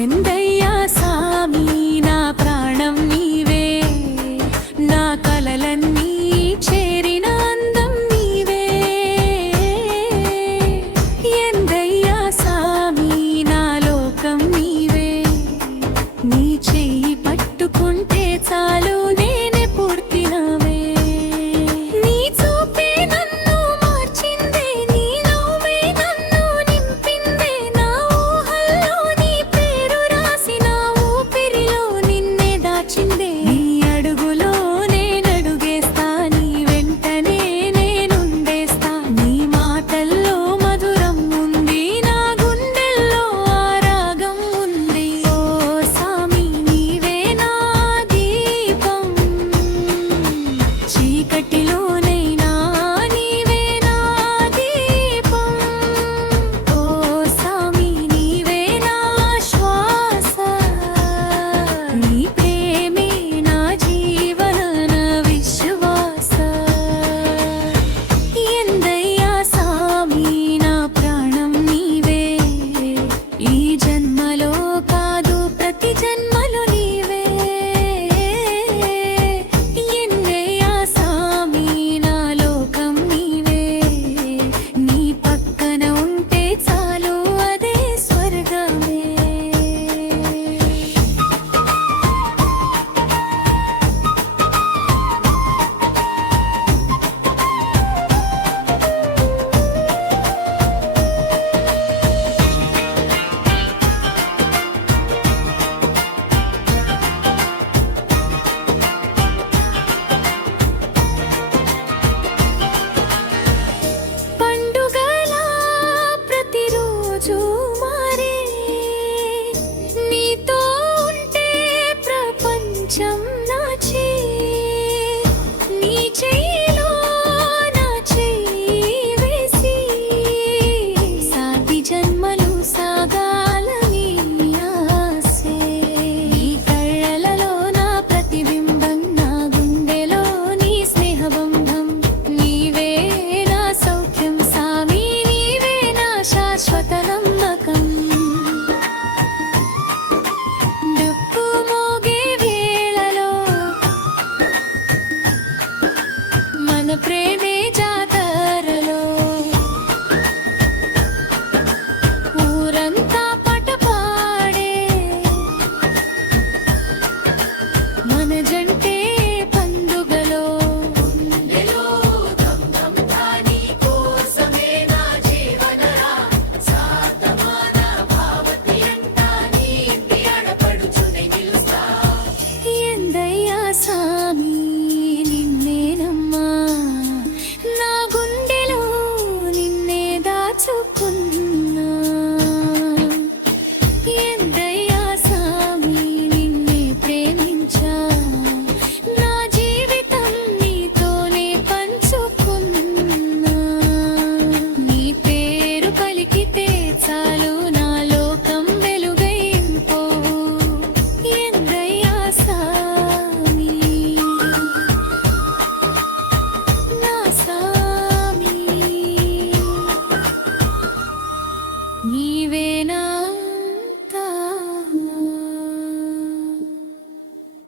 ఎందయ్యా సామి నా ప్రాణం నీవే, నా కలలన్నీ చేరిన అందం నీవే. ఎందయ్యా సామి నా లోకం నీవే, నీ చెయ్యి పట్టుకుంటే చాలు నేనే పూర్తినవే. నీ చూపే నన్ను మార్చిందే, నీ నవ్వే నన్ను నింపిందే, నా ఊహల్లో నీ పేరు రాసిన ఊపిరిలో నిన్నే దాచిందే. నీ అడుగులో నేనడుగేస్తా, నీ వెంటనే నేనుండేస్తా. నీ మాటల్లో మధురం ఉంది, నా గుండెల్లో ఆ రాగం ఉంది. ఓ సామి నీవే నా దీపం, చీకటిలోనైనా నీవే నా దీపం. ఓ సామి నీవే నా శ్వాస, నీ ప్రేమే నా జీవన విశ్వాస. ఎందయ్యా సామి నా ప్రాణం నీవే, ఈ జన్మలో